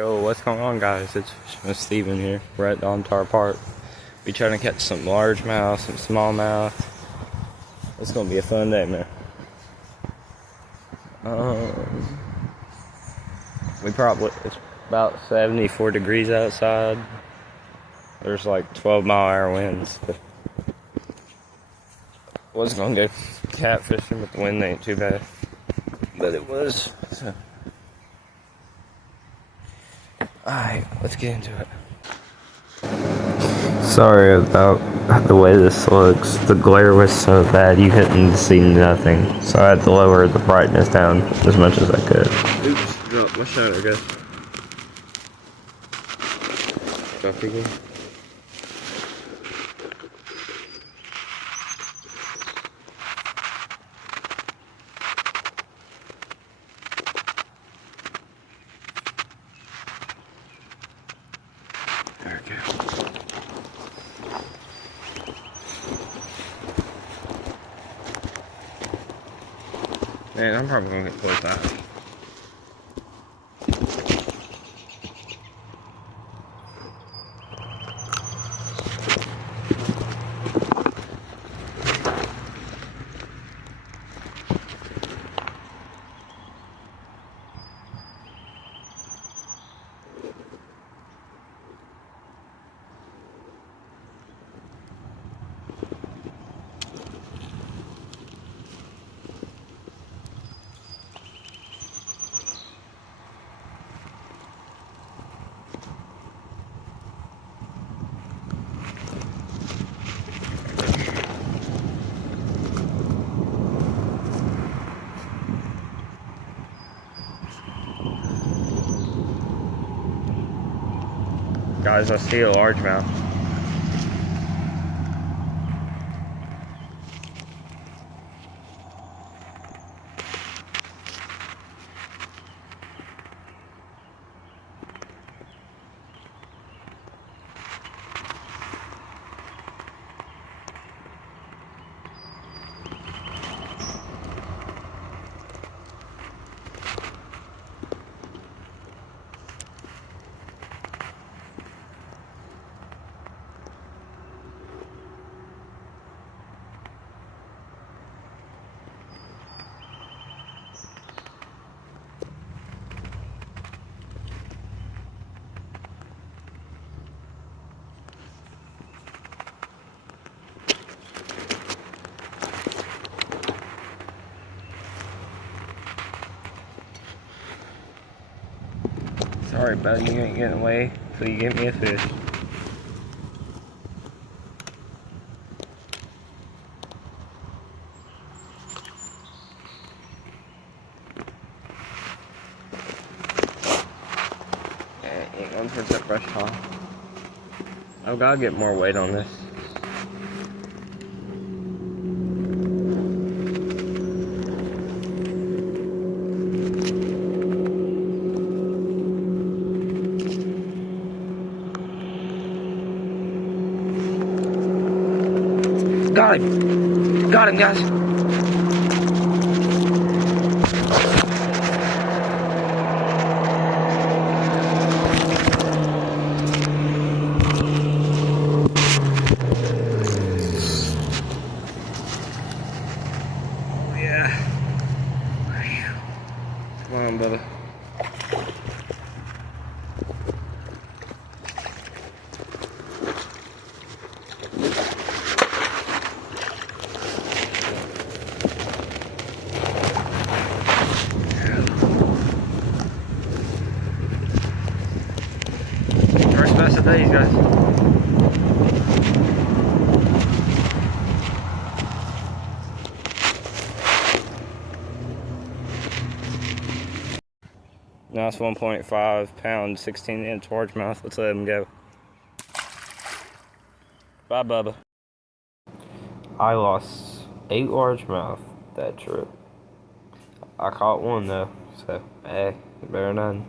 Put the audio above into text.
Yo, what's going on, guys? It's Steven here. We're at Domtar Park. We trying to catch some largemouth, some smallmouth. It's gonna be a fun day, man. It's about 74 degrees outside. There's like 12-mile-an-hour winds. But was gonna go catfishing, but the wind ain't too bad. But it was. So. Alright, let's get into it. Sorry about the way this looks. The glare was so bad you couldn't see nothing. So I had to lower the brightness down as much as I could. Oops, drop my shutter, guys. Drop again. There we go. Man, I'm probably gonna get pulled back. Guys, I see a largemouth. Sorry, bud, you ain't getting away till you get me a fish. Yeah, ain't going towards that brush pile. I've gotta get more weight on this. Got him! Got him, guys! Oh, yeah. Come on, brother. First best of days, guys. Now it's 1.5 pound, 16-inch largemouth. Let's let him go. Bye, Bubba. I lost 8 largemouth that trip. I caught one though, so hey, better than none.